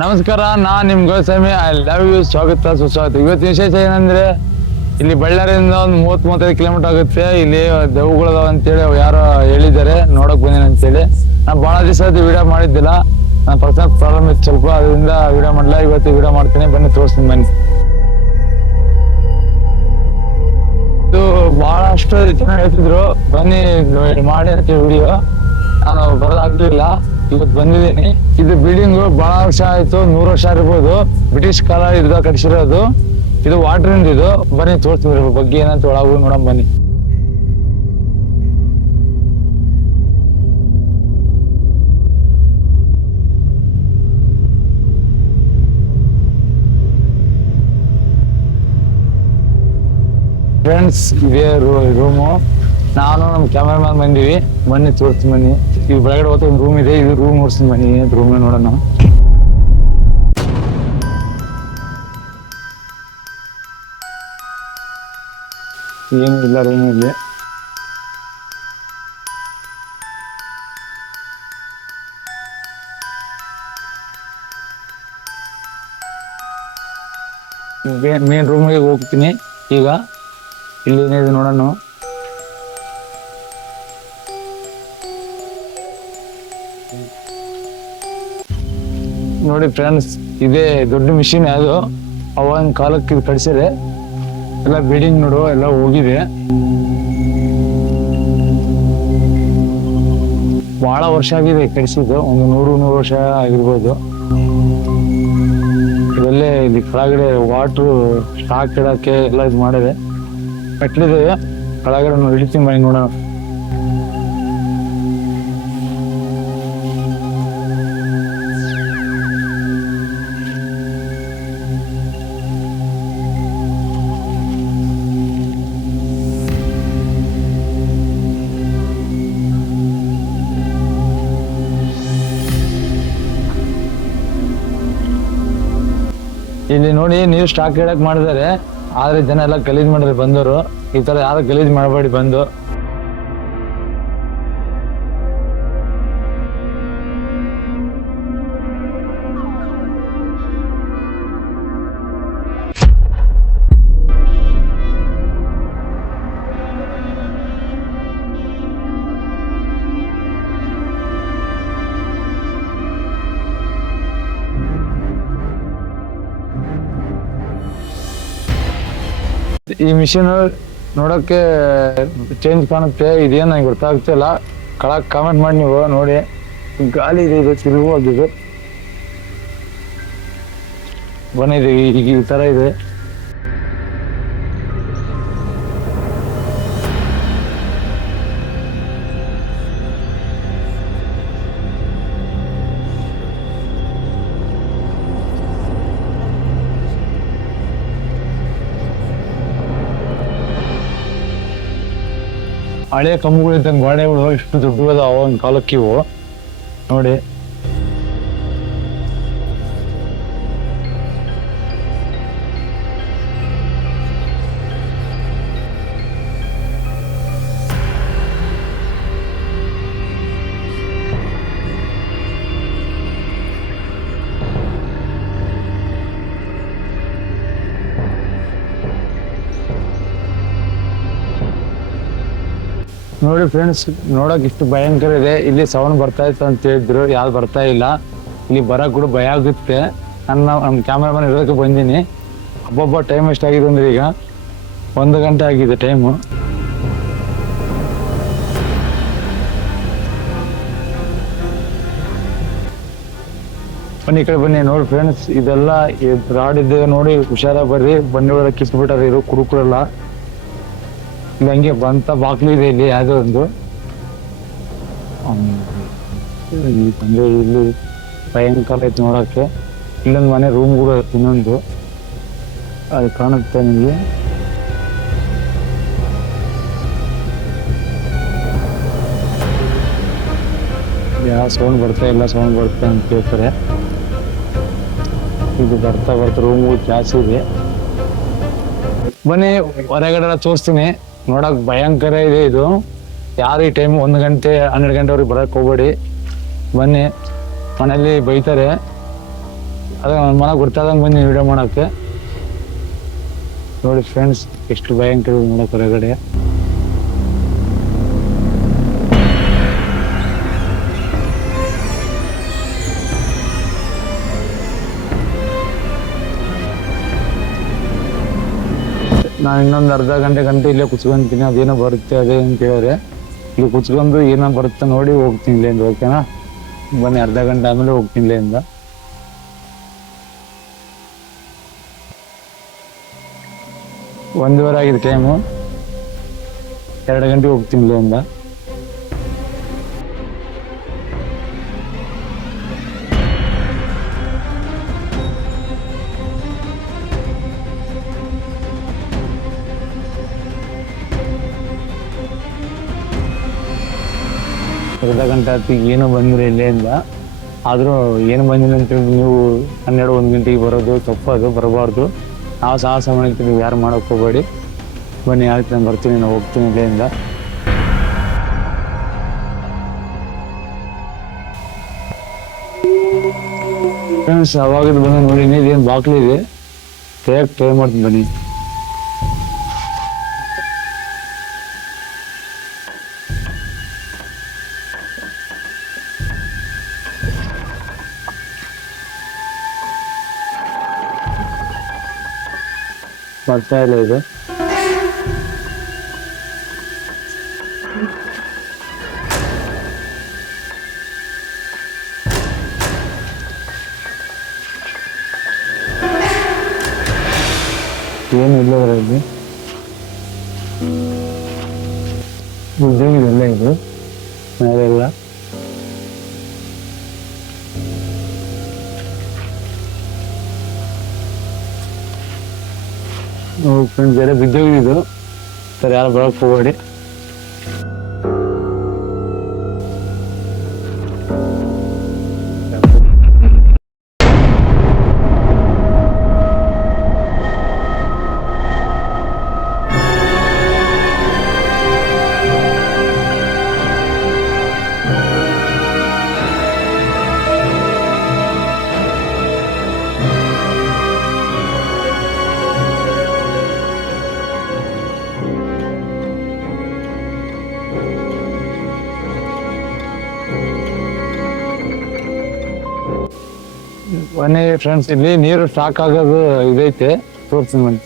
ನಮಸ್ಕಾರ, ನಾನ್ ನಿಮ್ Goswami. I love you. ಸ್ವಾಗತ ಸುಸ್ವಾಗತ. ಇವತ್ತು ವಿಶೇಷ ಏನಂದ್ರೆ, ಇಲ್ಲಿ ಬಳ್ಳಾರಿಯಿಂದ ಒಂದು 30-35 ಕಿಲೋಮೀಟರ್ ಆಗುತ್ತೆ. ಇಲ್ಲಿ ದೆವ್ಗಳದಾವ ಅಂತೇಳಿ ಯಾರೋ ಹೇಳಿದ್ದಾರೆ, ನೋಡಕ್ ಬಂದಿನಿ ಅಂತೇಳಿ. ನಾನು ಬಹಳ ದಿವಸ ವಿಡಿಯೋ ಮಾಡಿದ್ದಿಲ್ಲ, ನನ್ನ ಪರ್ಸನಲ್ ಪ್ರಾಬ್ಲಮ್ ಇತ್ತು ಸ್ವಲ್ಪ, ಅದರಿಂದ ವಿಡಿಯೋ ಮಾಡಲ್ಲ. ಇವತ್ತು ವಿಡಿಯೋ ಮಾಡ್ತೀನಿ, ಬನ್ನಿ ತೋರಿಸ್ತೀನಿ ಬನ್ನಿ. ಇದು ಬಹಳಷ್ಟು ಜನ ಹೇಳ್ತಿದ್ರು ಬನ್ನಿ ಮಾಡಿ ಅಂತ ವಿಡಿಯೋ, ನಾನು ಬರೋದಾಗ್ಲಿಲ್ಲ. ಇವತ್ತು ಬಂದಿದ್ದೀನಿ. ಇದು ಬಿಲ್ಡಿಂಗು ಬಹಳ ವರ್ಷ ಆಯ್ತು, 100 ವರ್ಷ ಇರ್ಬೋದು. ಬ್ರಿಟಿಷ್ ಕಾಲ ಇದ್ದ ಕಟ್ಸಿರೋದು. ಇದು ವಾಟರ್ ಇದು. ಬನ್ನಿ ತೋರಿಸ್ತೀನಿ ಬಗ್ಗೆ ಏನಂತ ಒಳಗೂ ನೋಡಮ್ ಬನ್ನಿ. ಫ್ರೆಂಡ್ಸ್, ಇದೇ ರೂಮು. ನಾನು ನಮ್ಮ ಕ್ಯಾಮ್ರಾಮನ್ ಬಂದೀವಿ. ಬನ್ನಿ ತೋರಿಸ್ತೀನಿ ಬನ್ನಿ. ಇದು ಬೆಳಗಡೆ ಹೋಗ್ತಾ ಒಂದು ರೂಮ್ ಇದೆ, ಇದು ರೂಮ್ ನೋಡ್ತೀನಿ ಬನ್ನಿ. ರೂಮ್ ನೋಡೋಣ. ಏನು ಇಲ್ಲ ರೂಮಲ್ಲಿ. ಮೇನ್ ರೂಮಿಗೆ ಹೋಗ್ತೀನಿ ಈಗ. ಇಲ್ಲಿ ಏನಿದೆ ನೋಡೋಣ. ನೋಡಿ ಫ್ರೆಂಡ್ಸ್, ಇದೇ ದೊಡ್ಡ ಮಿಷಿನ್. ಅದು ಅವಾಗಿನ ಕಾಲಕ್ಕೆ ಇದು ಕಟ್ಸಿದೆ. ಎಲ್ಲ ಬಿಲ್ಡಿಂಗ್ ನೋಡು, ಎಲ್ಲ ಹೋಗಿದೆ. ಬಹಳ ವರ್ಷ ಆಗಿದೆ ಕಟ್ಸಿದ್ದು, ಒಂದು 100 ವರ್ಷ ಆಗಿರ್ಬೋದು. ಇದಲ್ಲೇ ಇಲ್ಲಿ ಕೆಳಗಡೆ ವಾಟ್ರು ಸ್ಟಾಕ್ ಇಡಕ್ಕೆ ಎಲ್ಲ ಇದು ಮಾಡಿದೆ. ಕಟ್ಲಿದೆ ಕೆಳಗಡೆ ಇಳಿತೀನಿ ಬನ್ನಿ ನೋಡೋಣ. ಇಲ್ಲಿ ನೋಡಿ, ನೀರು ಸ್ಟಾಕ್ ಇಡಕ್ ಮಾಡಿದ್ದಾರೆ. ಆದ್ರೆ ಜನ ಎಲ್ಲ ಗಲೀಜ್ ಮಾಡಿದ್ರೆ ಬಂದವರು. ಈ ತರ ಯಾರು ಗಲೀಜ್ ಮಾಡಬೇಡಿ ಬಂದು. ಈ ಮಿಷಿನ್ ನೋಡೋಕ್ಕೆ ಚೇಂಜ್ ಕಾಣುತ್ತೆ. ಇದೇನು ನಂಗೆ ಗೊತ್ತಾಗ್ತಿಲ್ಲ. ಕೆಳಗೆ ಕಾಮೆಂಟ್ ಮಾಡಿ ನೀವು ನೋಡಿ. ಗಾಳಿ ಇದೆ, ಇದು ತಿರುಗುವುದು. ಬನ್ನಿದೆ ಈಗ ಈ ಥರ ಇದೆ. ಹಳೆ ಕಂಬಗಳಿದ್ದಂಗೆ ಗೋಡೆಗಳು ಇಷ್ಟು ದೊಡ್ಡವಾದ ಅವಾಗಿನ ಕಾಲಕ್ಕೆ ಇವು ನೋಡಿ. ನೋಡಿ ಫ್ರೆಂಡ್ಸ್, ನೋಡಕ್ ಇಷ್ಟು ಭಯಂಕರ ಇದೆ. ಇಲ್ಲಿ ಸೌಂಡ್ ಬರ್ತಾ ಇತ್ತು ಅಂತ ಹೇಳಿದ್ರು, ಯಾವ್ದು ಬರ್ತಾ ಇಲ್ಲ. ಇಲ್ಲಿ ಬರಕ್ ಕೂಡ ಭಯ ಆಗುತ್ತೆ. ನಮ್ಮ ಕ್ಯಾಮ್ರಾಮನ್ ಇರೋದಕ್ಕೆ ಬಂದೀನಿ. ಹಬ್ಬ ಟೈಮ್ ಎಷ್ಟಾಗಿದೆ ಅಂದ್ರೆ ಈಗ 1 ಗಂಟೆ ಆಗಿದೆ ಟೈಮು. ಬನ್ನಿ ಈ ಕಡೆ ಬನ್ನಿ. ನೋಡಿ ಫ್ರೆಂಡ್ಸ್, ಇದೆಲ್ಲ ರಾಡ್ ಇದ್ದ ನೋಡಿ, ಹುಷಾರ ಬರ್ರಿ. ಬಂಡಿ ಒಳಗೆ ಕಿತ್ಬಿಟ್ಟಾರೆ ಇರೋ ಕುರುಕುರೆಲ್ಲ. ಇಲ್ಲಿ ಹಂಗೆ ಬಂತ ಬಾಕ್ಲು ಇದೆ ಇಲ್ಲಿ ಯಾವುದೋ ಒಂದು. ಇಲ್ಲಿ ಭಯಂಕರ ಐತೆ ನೋಡೋಕ್ಕೆ. ಇಲ್ಲೊಂದು ಮನೆ ರೂಮ್ ಕೂಡ ಇನ್ನೊಂದು ಅದು ಕಾಣುತ್ತೆ ನಿಮಗೆ. ಯಾವ ಸೌಂಡ್ ಬರ್ತಾ ಇಲ್ಲ, ಸೌಂಡ್ ಬರ್ತಾ ಅಂತ ಕೇಳ್ತಾರೆ. ಇದು ಬರ್ತಾ ರೂಮ್ಗಳು ಜಾಸ್ತಿ ಇದೆ. ಬನ್ನಿ ಹೊರಗಡೆ ತೋರಿಸ್ತೀನಿ. ನೋಡಕ್ ಭಯಂಕರ ಇದೆ ಇದು. ಯಾರು ಈ ಟೈಮ್ 1 ಗಂಟೆ 12 ಗಂಟೆವರೆಗೆ ಬರಕ್ಕೆ ಹೋಗ್ಬೇಡಿ. ಬನ್ನಿ, ಮನೆಯಲ್ಲಿ ಬೈತಾರೆ. ಅದೇ ನನ್ನ ಮನೆಗೆ ಗೊತ್ತಾದಂಗೆ ಬಂದು ವಿಡಿಯೋ ಮಾಡೋಕ್ಕೆ. ನೋಡಿ ಫ್ರೆಂಡ್ಸ್, ಎಷ್ಟು ಭಯಂಕರ ನೋಡೋಕೆ ಹೊರಗಡೆ. ನಾನು ಇನ್ನೊಂದು ಅರ್ಧ ಗಂಟೆ ಇಲ್ಲೇ ಕುತ್ಕೊಂತೀನಿ, ಅದೇನೋ ಬರುತ್ತೆ ಅದೇ ಅಂತ ಹೇಳಿದ್ರೆ ಇಲ್ಲಿ ಕುತ್ಕೊಂಡು ಏನೋ ಬರುತ್ತೆ ನೋಡಿ ಹೋಗ್ತೀನಿ ಇಲ್ಲಿಂದ. ಓಕೆನಾ, ಬನ್ನಿ, ಅರ್ಧ ಗಂಟೆ ಆದಮೇಲೆ ಹೋಗ್ತೀನಿ ಇಲ್ಲಿಂದ. 1:15 ಆಗಿದೆ ಟೈಮು. 2 ಗಂಟೆಗೆ ಹೋಗ್ತೀನಿ ಇಲ್ಲಿಂದ. ಅರ್ಧ ಗಂಟೆ ಆಯ್ತು, ಏನೋ ಬಂದಿರಿ ಇಲ್ಲಿಂದ. ಆದರೂ ಏನು ಬಂದಿಲ್ಲ ಅಂತೇಳಿ ನೀವು 12-1 ಗಂಟೆಗೆ ಬರೋದು ತಪ್ಪದು, ಬರಬಾರ್ದು. ನಾವು ಸಾಹಸ ಮಾಡ್ತೀವಿ, ನೀವು ಯಾರು ಮಾಡೋಕ್ಕೆ ಹೋಗಬೇಡಿ. ಬನ್ನಿ, ಆಯ್ತು, ನಾನು ಬರ್ತೀನಿ, ನಾನು ಹೋಗ್ತೀನಿ ಇಲ್ಲಿಂದ. ಫ್ರೆಂಡ್ಸ್, ಅವಾಗಿದ್ದು ಬಂದು ನೋಡಿ, ಇದೇನು ಬಾಕ್ಲಿದೆ, ಟ್ರೈ ಮಾಡ್ತೀನಿ ಬನ್ನಿ. ಬರ್ತಾ ಇಲ್ಲ ಇದು. ಏನು ಇಲ್ಲ ಅದರಲ್ಲಿ, ಉದ್ಯೋಗದೆಲ್ಲ ಇದು ಮೇಲೆಲ್ಲ. ಫ್ರೆಂಡ್ಸ್, ಬೇರೆ ಬಿದ್ದೋಗಿದ್ದು ಸರ್, ಯಾರು ಬರೋಕ್ಕೆ ಹೋಗಬೇಡಿ. ಬನ್ನಿ ಫ್ರೆಂಡ್ಸ್, ಇಲ್ಲಿ ನೀರು ಸ್ಟಾಕ್ ಆಗೋದು ಇದೈತೆ, ತೋರಿಸ್ತೀನಿ ಬನ್ನಿ.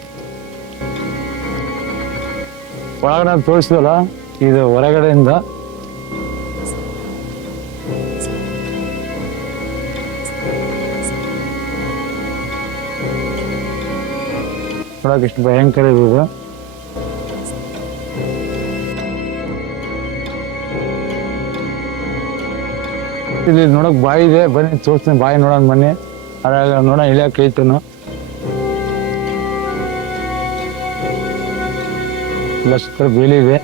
ಒಳಗಡೆ ತೋರಿಸಿದಲ್ಲ, ಇದು ಹೊರಗಡೆಯಿಂದ ನೋಡಕ್ಕೆ ಎಷ್ಟು ಭಯಂಕರ ಇದೆ. ಇಲ್ಲಿ ನೋಡಕ್ ಬಾಯಿ ಇದೆ, ಬನ್ನಿ ತೋರಿಸ್ತೀನಿ, ಬಾಯಿ ನೋಡೋಣ ಬನ್ನಿ. ಅದ್ರಾಗ ನೋಡೋಣ ಇಳಿಯಕ್ಕೆ ಐತನು ಇಲ್ಲ, ಸುತ್ತ ಬೇಲಿ ಇದೆ.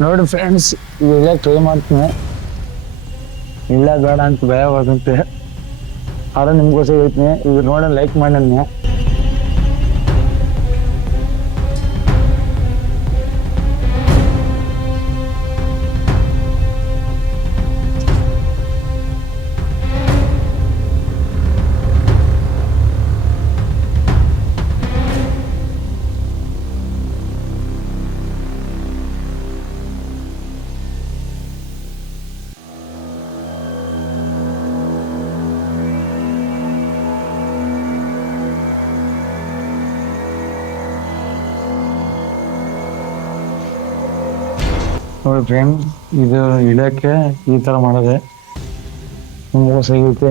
ನೋಡಿ ಫ್ರೆಂಡ್ಸ್, ಇವೆಲ್ಲ ಟ್ರೈ ಮಾಡ್ತೀನಿ. ಇಲ್ಲ ಬೇಡ ಅಂತ ಭಯ ಬರ್ತಂತೆ, ಆದ್ರೆ ನಿಮ್ಗೋಸ್ಕರ ಹೇಳ್ತೀನಿ. ಈಗ ನೋಡಿ ಲೈಕ್ ಮಾಡಿ. ನೋಡಿ ಫ್ರೆಂಡ್, ಇದು ಇಡಕ್ಕೆ ಈ ಥರ ಮಾಡಿದೆ, ಮೋಸ ಸಿಗುತ್ತೆ.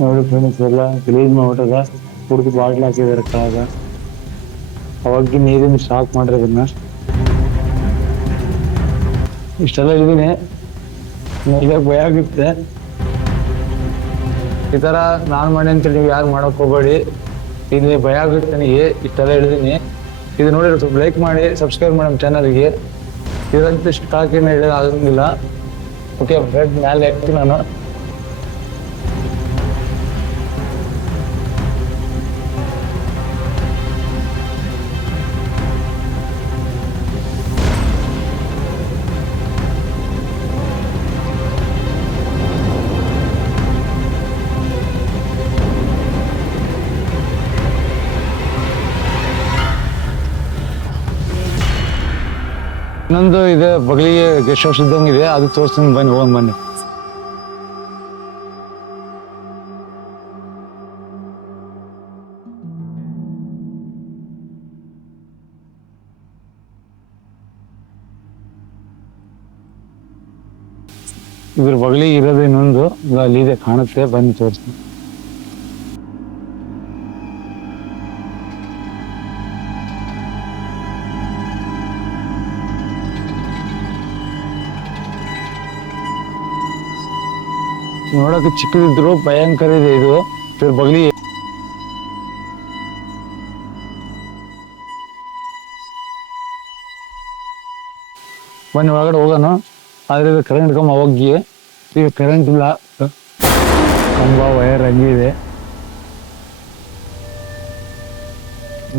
ನೋಡಿ ಫ್ರೆಂಡ್ಸ್ ಎಲ್ಲ ಗಲೀಜ್ ಮಾಡ್ಬಿಟ್ಟದ, ಕುಡಿದು ಬಾಟ್ಲ್ ಹಾಕಿದಾರೆ ಕೆಳಗ. ಅವಾಗ ನೀರಿನ ಸ್ಟಾಕ್ ಮಾಡ್ರಿ ಅದನ್ನ. ಇಷ್ಟೆಲ್ಲ ಇದೀನಿ, ನನಗೆ ಭಯ ಆಗುತ್ತೆ. ಈ ತರ ನಾನ್ ಮಾಡಿ ಅಂತ ನೀವು ಯಾರು ಮಾಡಕ್ ಹೋಗ್ಬೇಡಿ. ಇಲ್ಲಿ ಭಯ ಆಗುತ್ತೆ ನನಗೆ, ಇಷ್ಟೆಲ್ಲ ಹಿಡಿದೀನಿ. ಇದು ನೋಡಿದ್ರೆ ಸ್ವಲ್ಪ ಲೈಕ್ ಮಾಡಿ, ಸಬ್ಸ್ಕ್ರೈಬ್ ಮಾಡಿ ನಮ್ಮ ಚಾನಲ್ಗೆ. ಇದಂತ ಇಷ್ಟು ಕಾಕಿನ ಹಿಡಿಯೋದು ಆಗಂಗಿಲ್ಲ. ಓಕೆ ಬ್ರೆಡ್ ಮೇಲೆ ಹಾಕ್ತೀನಿ ನಾನು. ಇನ್ನೊಂದು ಇದೆ ಬಗಲಿಗೆ ಗೆಸ್ಟ್ ಹೌಸ್ ಇದ್ದಂಗೆ ಇದೆ, ಅದು ತೋರಿಸ್ತೀನಿ ಬನ್ನಿ, ಹೋಗಿ ಬನ್ನಿ. ಇದ್ರ ಬಗಲಿಗೆ ಇರೋದು ಇನ್ನೊಂದು ಅಲ್ಲಿದೆ, ಕಾಣುತ್ತೆ, ಬನ್ನಿ ತೋರಿಸ್ತೀನಿ. ನೋಡಕ್ಕೆ ಚಿಕ್ಕದಿದ್ರು ಭಯಂಕರ ಇದೆ ಇದು. ಇದ್ರ ಬಗಲಿ ಬನ್ನಿ ಒಳಗಡೆ ಹೋಗೋಣ. ಆದ್ರೆ ಇದು ಕರೆಂಟ್ ಕಂಬ ಹೋಗಿ, ಈಗ ಕರೆಂಟ್ ಇಲ್ಲ, ಕಂಬ ವೈರ್ ಹಂಗಿದೆ.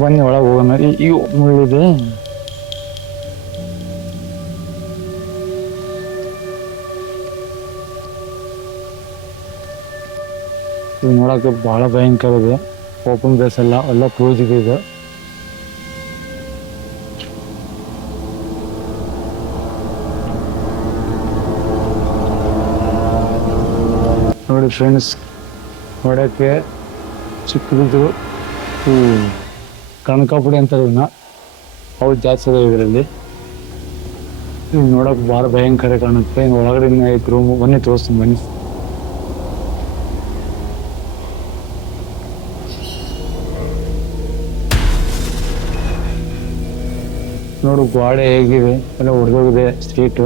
ಬನ್ನಿ ಒಳಗೆ ಹೋಗೋಣ. ಈಗ ಮುಳ್ಳಿದೆ. ಇದು ನೋಡಕ್ಕೆ ಬಹಳ ಭಯಂಕರ ಇದೆ. ಓಪನ್ ಪ್ಲೇಸ್ ಎಲ್ಲ ಕ್ಲೋಸ್ ಇದೆ ಇದು. ನೋಡಿ ಫ್ರೆಂಡ್ಸ್, ನೋಡಕ್ಕೆ ಚಿಕ್ಕದು ಕನಕಾಪುಡಿ ಅಂತಾರೆ ಇವನ್ನ, ಅವು ಜಾಸ್ತಿ ಅದಾವೆ ಇದರಲ್ಲಿ. ಇದು ನೋಡಕ್ಕೆ ಭಾಳ ಭಯಂಕರ ಕಾಣುತ್ತೆ. ಇನ್ನು ಒಳಗಡೆ ಐತೆ ರೂಮು, ಬನ್ನಿ ತೋರಿಸ್ತೀನಿ ಬನ್ನಿ. ನೋಡು ಗೋಡೆ ಹೇಗಿದೆ, ಎಲ್ಲ ಹೊಡೆದೋಗಿದೆ ಸ್ಟ್ರೀಟು.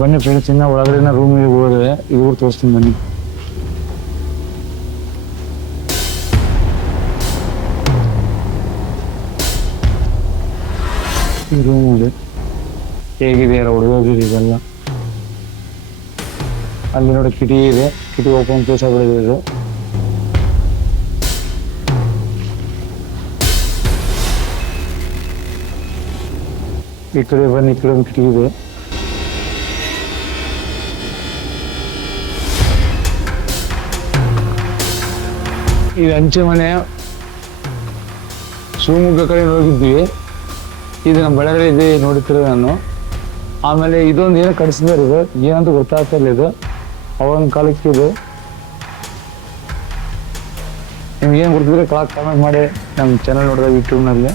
ಬನ್ನಿ ಫ್ರೆಂಡ್ಸ್, ಇನ್ನ ಒಳಗಡೆ ರೂಮಿಗೆ ಹೋದ್ರೆ ಇದು ತೋರಿಸ್ತೀನಿ ಬನ್ನಿ. ರೂಮ್ ಇದೆ, ಹೇಗಿದೆ ಎಲ್ಲ ಹೊಡೆದೋಗಿದೆ ಇದೆಲ್ಲ. ಅಲ್ಲಿ ನೋಡಿ ಕಿಟಕಿ ಇದೆ, ಕಿಟಕಿ ಓಪನ್ ಪ್ಲೇಸ್ ಆಗಿಬಿಡಿದೆ ಇದು. ಈ ಕಡೆ ಬನ್ನಿ, ಈ ಕಡೆ ಒಂದು ಕಿಟಕಿ ಇದೆ. ಇದು ಹಂಚೆ ಮನೆ. ಶಿವಮೊಗ್ಗ ಕಡೆ ಹೋಗಿದ್ವಿ, ಇದು ನಮ್ಮ ಬಳ್ಳಾರಿ ಇದೆ ನೋಡುತ್ತಿರೋ ನಾನು. ಆಮೇಲೆ ಇದೊಂದು ಏನೋ ಕಡಿಸಿದಾರೆ, ಇದು ಏನಂತ ಗೊತ್ತಾಗ್ತಾ ಇಲ್ಲ. ಇದು ಅವಾಗಿನ ಕಾಲಕ್ಕೆ ಇದು. ನಿಮ್ಗೆ ಏನು ಗೊತ್ತಿದ್ರೆ ಕಾಮೆಂಟ್ ಮಾಡಿ ನಮ್ಮ ಚಾನಲ್ ನೋಡಿದಾಗ ಯೂಟ್ಯೂಬ್ನಲ್ಲಿ.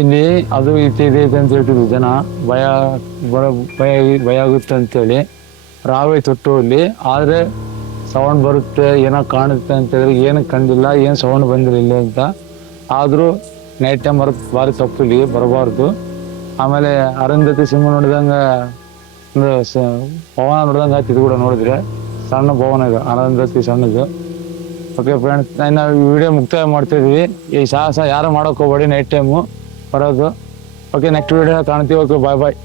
ಇಲ್ಲಿ ಅದು ಇದೆ ಅಂತ ಹೇಳ್ತಿದ್ವಿ ಜನ, ಭಯ ಆಗುತ್ತೆ ಅಂತೇಳಿ. ರಾವೇ ತೊಟ್ಟು ಇಲ್ಲಿ, ಆದರೆ ಸೌಂಡ್ ಬರುತ್ತೆ, ಏನೋ ಕಾಣುತ್ತೆ ಅಂತ ಹೇಳಿದ್ರೆ ಏನು ಕಂಡಿಲ್ಲ, ಏನು ಸೌಂಡ್ ಬಂದಿರಲಿಲ್ಲ ಅಂತ. ಆದರೂ ನೈಟ್ ಟೈಮ್ ಭಾರಿ ತಪ್ಪು, ಇಲ್ಲಿ ಬರಬಾರ್ದು. ಆಮೇಲೆ ಅರುಂಧತಿ ಸಿಂಹ ನೋಡಿದಂಗೆ, ಒಂದು ಪವನ ನೋಡಿದಂಗೆ ಆಯ್ತು. ಇದು ಕೂಡ ನೋಡಿದ್ರೆ ಸಣ್ಣ ಪವನ ಇದು, ಅರುಂಧತಿ ಸಣ್ಣದು. ಓಕೆ ಫ್ರೆಂಡ್ಸ್, ನಾವು ಈ ವಿಡಿಯೋ ಮುಕ್ತಾಯ ಮಾಡ್ತಿದ್ವಿ. ಈ ಸಾಹಸ ಯಾರು ಮಾಡೋಕೆ ಹೋಗ್ಬೇಡಿ ನೈಟ್ ಟೈಮು ಬರೋದು. ಓಕೆ, ನೆಕ್ಸ್ಟ್ ವಿಡಿಯೋ ಕಾಣ್ತೀವಿ. ಓಕೆ, ಬಾಯ್ ಬಾಯ್.